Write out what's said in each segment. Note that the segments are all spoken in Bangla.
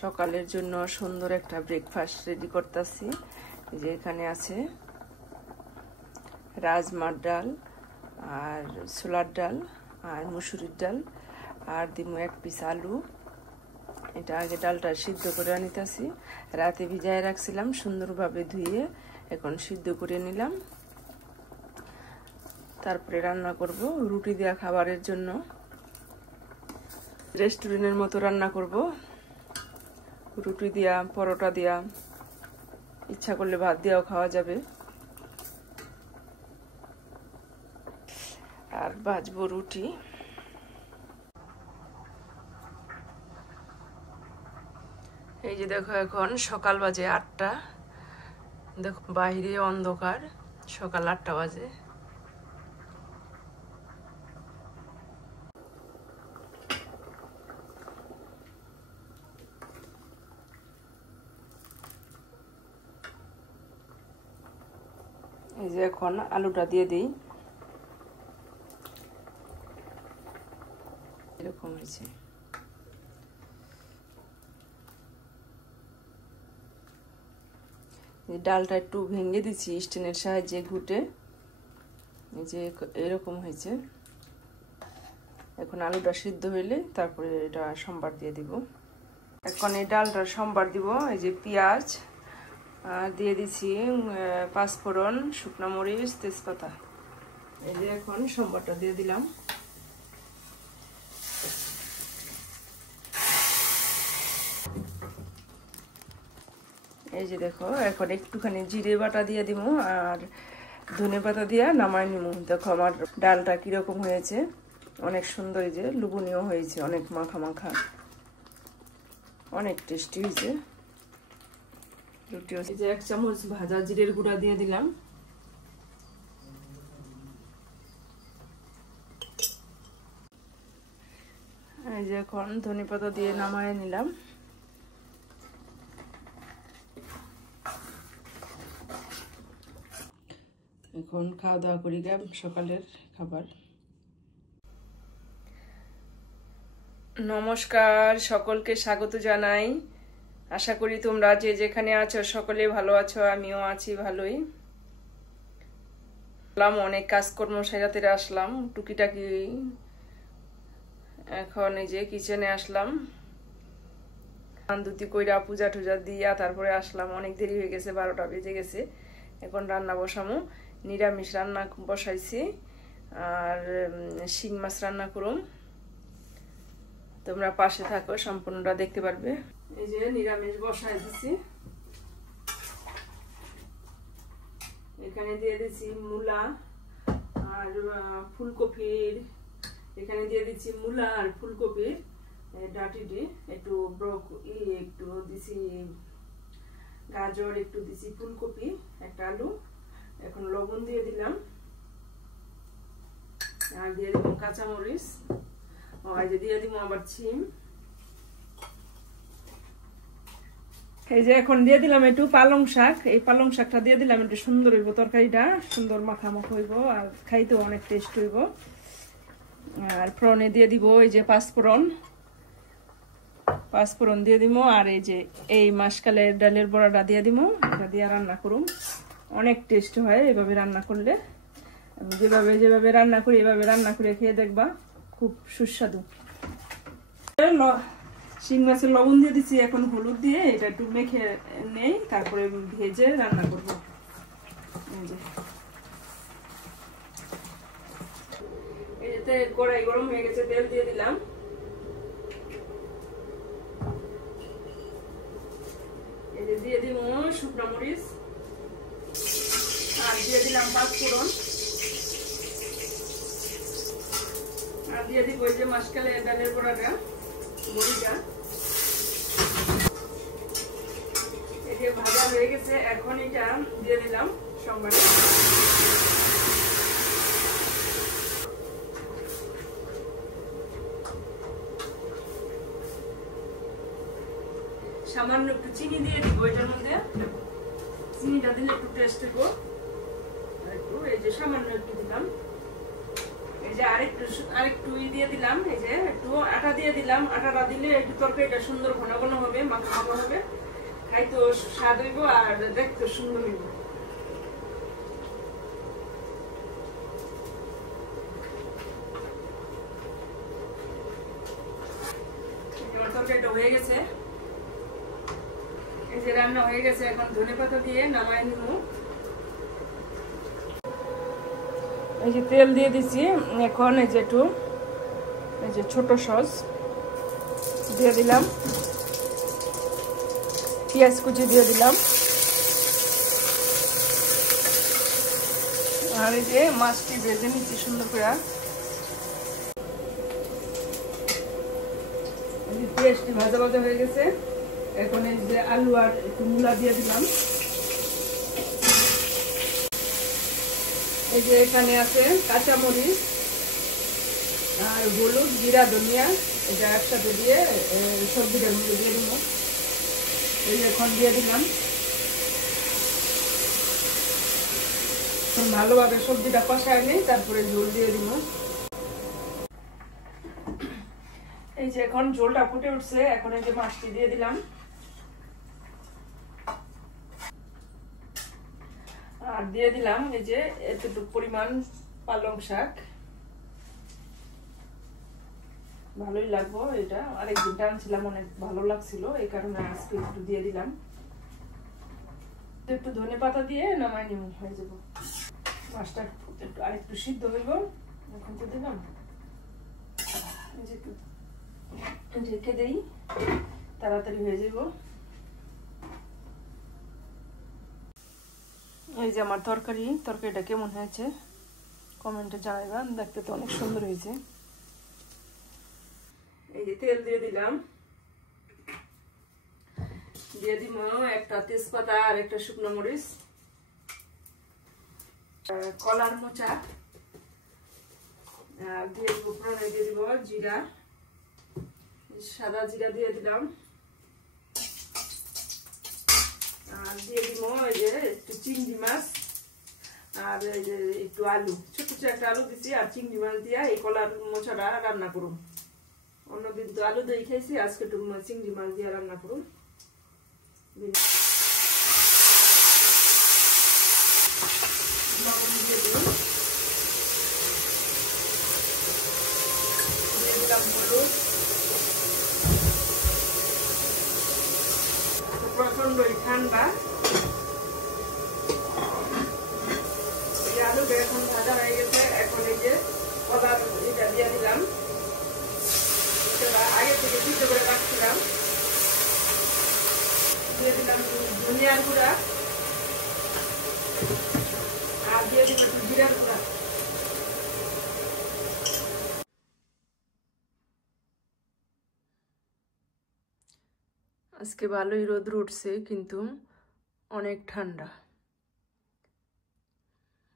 সকালের জন্য সুন্দর একটা ব্রেকফাস্ট রেডি করতেছি। যে এখানে আছে রাজমার ডাল আর ছোলার ডাল আর মুসুরির ডাল আর দিব এক পিস আলু। এটা আগে ডালটা সিদ্ধ করে নিতেছি, রাতে ভিজায় রাখছিলাম, সুন্দরভাবে ধুয়ে এখন সিদ্ধ করে নিলাম। তারপরে রান্না করব রুটি দেওয়া খাবারের জন্য, রেস্টুরেন্টের মতো রান্না করব। রুটি দিয়া, পরোটা দিয়া, ইচ্ছা করলে ভাত দিয়েও খাওয়া যাবে। আর ভাজবো রুটি। এই যে দেখো এখন সকাল বাজে 8টা, দেখো বাইরে অন্ধকার, সকাল 8টা বাজে। এই যে এখন আলুটা দিয়ে দিই, এরকম হয়েছে। ডালটা একটু ভেঙে দিচ্ছি স্টেনের সাহায্যে ঘুটে, এই যে এরকম হয়েছে। এখন আলুটা সিদ্ধ হইলে তারপরে এটা সম্বার দিয়ে দিব। এখন এই ডালটা সম্বার দিব। এই যে পেঁয়াজ দিয়ে দিচ্ছি, পাঁচফোড়ন, শুকনো মরিচ, তেজপাতা। এই যে এখন সম্বারটা দিয়ে দিলাম। এই যে দেখো এখন একটুখানি জিরে বাটা দিয়ে দিব আর ধনে পাতা দিয়ে নামাই নিব। দেখো আমার ডালটা কিরকম হয়েছে, অনেক সুন্দর, যে লোভনীয় হয়েছে, অনেক মাখা মাখা, অনেক টেস্টি হয়েছে। রুটিও এই যে 1 চামচ ভাজা জিরের গুঁড়া দিয়ে দিলাম। এই যে এখন ধনে পাতা দিয়ে নামায় নিলাম। এখন খাওয়া দাওয়া করি, সকালের খাবার। নমস্কার, সকলকে স্বাগত জানাই। আশা করি তোমরা যে যেখানে আছো সকলে ভালো আছো, আমিও আছি ভালোই। অনেক কাজকর্ম সারাতে আসলাম টুকিটাকি। এখন এই যে কিচেনে আসলাম, দুটি কইরা পূজা টুজা দিয়া তারপরে আসলাম। অনেক দেরি হয়ে গেছে, 12টা বেজে গেছে। এখন রান্না বসামো, নিরামিষ রান্না বসাইছি আর শিং মাছ রান্না করুম। তোমরা পাশে থাকো, সম্পূর্ণটা দেখতে পারবে। এই যে নিরামিষ বসাই দিছি, এখানে দিয়ে দিচ্ছি মূলা আর ফুলকপির, এখানে দিয়ে দিচ্ছি মূলা আর ফুলকপির ডাঁটিটি, একটু একটু দিছি গাজর, একটু দিছি ফুলকপি, একটা আলু। এখন লবণ দিয়ে দিলাম আর দিয়ে দিব কাঁচামরিচ, দিয়ে দিব আবার সিম। এই যে এখন দিয়ে দিলাম একটু পালং শাক, এই পালং শাকটা দিয়ে দিলাম, একটু সুন্দর হইব, তরকারিটা সুন্দর মাখামাখা হইব আর খাইতেও অনেক টেস্ট হইব। আর ফোড়নে দিয়ে দিব এই যে পাঁচফোড়ন দিয়ে দিব। আর এই যে এই মাসকালের ডালের বড়াটা দিয়ে দিব, এটা দিয়ে রান্না করুম, অনেক টেস্ট হয় এভাবে রান্না করলে। আমি যেভাবে রান্না করি এভাবে রান্না করে খেয়ে দেখবা, খুব সুস্বাদু। শিং মাছের লবণ দিয়ে দিচ্ছি, এখন হলুদ দিয়ে এটা একটু মেখে নেই, তারপরে ভেজে রান্না করবো। এতে কড়াই গরম হয়ে গেছে, তেল দিয়ে দিলাম। দিয়ে দিব শুকনো মরিচ আর দিয়ে দিলাম পাঁচফোড়ন আর দিয়ে দিব ওই যে মাসকালে ডালের বড়াটা, বড়িটা। এই যে ভাজা হয়ে গেছে, এখন এটা দিয়ে দিলাম সম্বারে। সামান্য একটু চিনি দিয়ে দিব এটার মধ্যে, চিনিটা দিলে একটু টেস্ট হইব। একটু এই যে সামান্য একটু দিলাম। এই যে আরেকটু দিয়ে দিলাম, এই যে একটু আটা দিয়ে দিলাম। আটাটা দিলে একটু তরকারিটা সুন্দর ঘন ঘন হবে, মাখা মাখা হবে, খাইতে স্বাদ হইব আর দেখতে সুন্দর হইব। তরকারিটা হয়ে গেছে, এই যে রান্না হয়ে গেছে। এখন ধনেপাতা দিয়ে নামাই নিব। এই যে তেল দিয়ে দিছি। এখন এই যে একটু এই যে ছোট সস দিয়ে দিলাম, পেঁয়াজ কুচি দিয়ে দিলাম, আর এই যে মাছটি ভেজে নিচ্ছি সুন্দর করে। পেঁয়াজটি ভাজা ভাজা হয়ে গেছে। এখন এই যে আলু আর একটু মূলা দিয়ে দিলাম। এই যে এখানে আছে কাঁচামরিচ আর হলুদ, জিরা, ধনিয়া, এটা একসাথে দিয়ে সবজিটার মধ্যে দিয়ে দিব। এই যে এখন দিয়ে দিলাম। ভালোভাবে সবজিটা কষায় নিই, তারপরে ঝোল দিয়ে দিব। এই যে এখন ঝোলটা ফুটে উঠছে। এখন এই যে মাছটি দিয়ে দিলাম, আর দিয়ে দিলাম এই যে এতটুকু পরিমাণ পালং শাক। ভালোই লাগবো এটা, আরেকদিন টানছিলাম, অনেক ভালো লাগছিল, এই কারণে আজকে একটু দিয়ে দিলাম। একটু ধনেপাতা দিয়ে নামাই নিব, হয়ে যাব। মাছটা একটু আরেকটু সিদ্ধ হইব। এখন তো দিলাম, ঢেকে দেই, তাড়াতাড়ি হয়ে যাব। এই যে আমার তরকারিটা কেমন হয়েছে কমেন্টে জানাইবা। দেখতে তো অনেক সুন্দর হয়েছে। এই যে তেল দিয়ে দিলাম, দিয়ে দিব একটা তেজপাতা আর একটা শুকনো মরিচ, কলার মোচা, আর দিয়ে দিব ফোড়নে দিয়ে দিব জিরা, সাদা জিরা দিয়ে দিলাম, আর দিয়ে দিব এই যে একটু চিংড়ি মাছ, আর এই যে একটু আলু, ছোট ছোট একটা আলু দিচ্ছি, আর চিংড়ি মাছ দিয়ে এই কলার মোচাটা রান্না করুন। অন্যদিন তো আলু দিয়ে খাইছি, আজকে একটু চিংড়ি মাছ দিয়ে রান্না করুন। লবণ দিয়ে দিন, দিয়ে দিলাম হলুদ। প্রচন্ডই ঠান্ডা। আলুটা এখন ভাজা হয়ে গেছে। এখন এই যে কলার এটা দিয়ে দিলাম, আগে থেকে সিদ্ধ করে রাখছিলাম। দিয়ে দিলাম ধনিয়ার গুঁড়া, আর দিয়ে দিলাম জিরার গুঁড়া। আজকে ভালোই রোদ উঠছে, কিন্তু অনেক ঠান্ডা,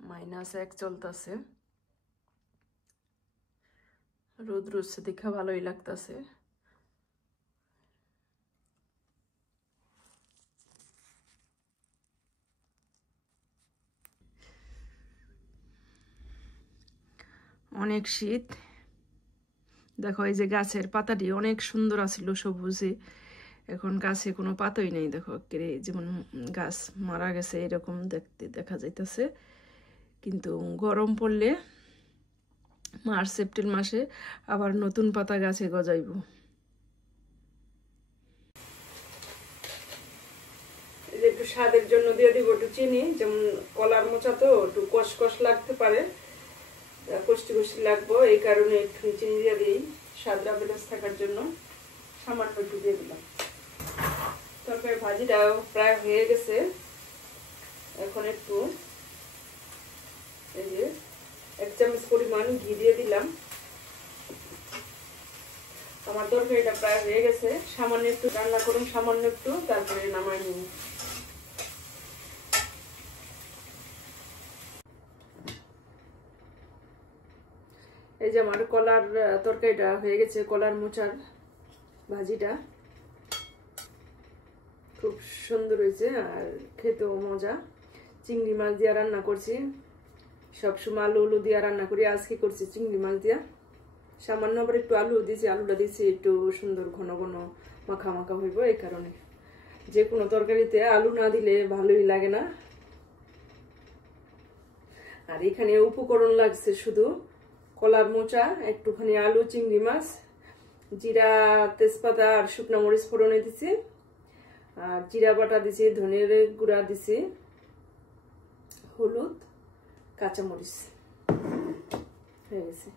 -1 চলতেছে। রোদ উঠছে দেখে ভালোই লাগতেছে। অনেক শীত। দেখো এই যে গাছের পাতাটি অনেক সুন্দর আছিল, সবুজে। এখন গাছে কোনো পাতাই নেই, দেখো যেমন গাছ মারা গেছে এরকম দেখতে দেখা যাইতেছে। কিন্তু গরম পড়লে মার্চ এপ্রিল মাসে আবার নতুন পাতা গাছে গজাইব। একটু স্বাদের জন্য দিয়ে দিব একটু চিনি, যেমন কলার মোচা তো একটু কষকষ লাগতে পারে, কষ্টি কষ্টি লাগবো, এই কারণে একটু চিনি দিয়ে দিই স্বাদটা বেলেন্স থাকার জন্য। সামান্য একটু দিয়ে দিলাম। তরকারি ভাজিটাও প্রায় হয়ে গেছে। এখন একটু এই যে 1 চামচ পরিমাণ ঘি দিয়ে দিলাম। আমার তরকারিটা প্রায় হয়ে গেছে। সামান্য একটু রান্না করুন, সামান্য একটু, তারপরে নামাই নিব। এই যে আমার কলার তরকারিটা হয়ে গেছে, কলার মোচার ভাজিটা খুব সুন্দর হয়েছে, আর খেতেও মজা। চিংড়ি মাছ দিয়ে রান্না করছি, সবসময় আলু দিয়ে রান্না করি, আজকে করছি চিংড়ি মাছ দিয়া। সামান্য আবার একটু আলু দিয়েছি, আলুটা দিয়েছি একটু সুন্দর ঘন ঘন মাখা মাখা হইব, এই কারণে। যে কোনো তরকারিতে আলু না দিলে ভালোই লাগে না। আর এখানে উপকরণ লাগছে শুধু কলার মোচা, একটুখানি আলু, চিংড়ি মাছ, জিরা, তেজপাতা আর শুকনো মরিচ ফোড়নে দিছি, আর জিরা বাটা দিছি, ধনের গুঁড়া দিছি, হলুদ, কাঁচামরিচ হয়ে গেছে।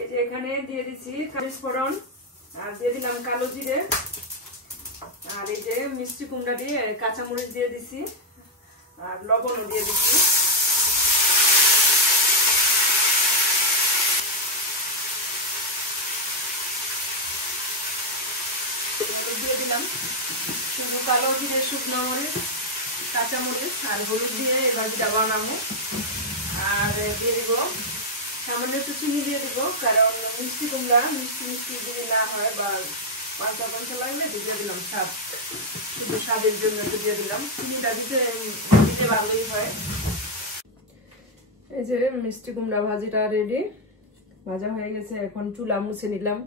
এই যে এখানে দিয়ে দিছি মরিচ ফোড়ন, আর দিয়ে দিলাম কালো জিরে, আর এই যে মিষ্টি কুমড়া দিয়ে কাঁচামরিচ দিয়ে দিছি, আর লবণও দিয়ে দিচ্ছি। দিয়ে দিলাম শুধু কালো জিরে, শুকনো মরিচ, কাঁচামরিচ আর হলুদ দিয়ে এবার যেটা বানাবো। আর দিয়ে দিব সামান্য একটু চিনি দিয়ে দিব, কারণ মিষ্টি কুমড়া মিষ্টি মিষ্টি যদি না হয় বা পাঁচটা পাঁচটা লাগলে দিয়ে দিলাম স্বাদ, শুধু স্বাদের জন্য একটু দিয়ে দিলাম। চিনিটা দিতে ভালোই হয়। এই যে মিষ্টি কুমড়া ভাজিটা রেডি, ভাজা হয়ে গেছে। এখন চুলা মুছে নিলাম,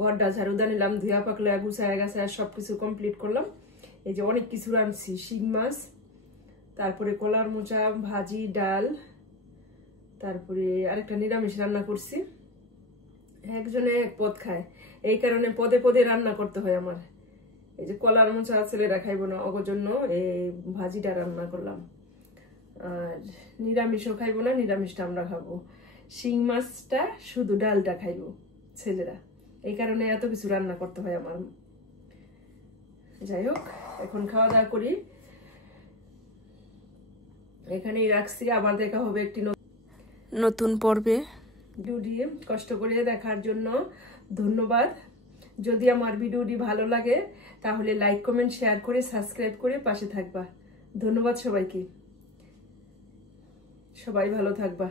ঘরটা ঝাড়ুদা নিলাম, ধুয়া পাকলা গুছায় গেছে, আর সবকিছু কমপ্লিট করলাম। এই যে অনেক কিছু রাঁধছি, শিং মাছ, তারপরে কলার মোচা, ভাজি, ডাল, তারপরে আরেকটা নিরামিষ রান্না করছি। একজনে এক পদ খায়, এই কারণে পদে পদে রান্না করতে হয় আমার। এই যে কলার মোচা ছেলেরা খাইবো না, ওর জন্য এই ভাজিটা রান্না করলাম। আর নিরামিষও খাইবো না, নিরামিষটা আমরা খাবো। শিং মাছটা শুধু ডালটা খাইবো ছেলেরা, এই কারণে এত কিছু রান্না করতে হয় আমার। যাই হোক, এখন খাওয়া দাওয়া করি, এখানেই রাখছি। আবার দেখা হবে একটি নতুন পর্বে। ভিডিওটি কষ্ট করে দেখার জন্য ধন্যবাদ। যদি আমার ভিডিওটি ভালো লাগে তাহলে লাইক, কমেন্ট, শেয়ার করে সাবস্ক্রাইব করে পাশে থাকবা। ধন্যবাদ সবাইকে, সবাই ভালো থাকবা।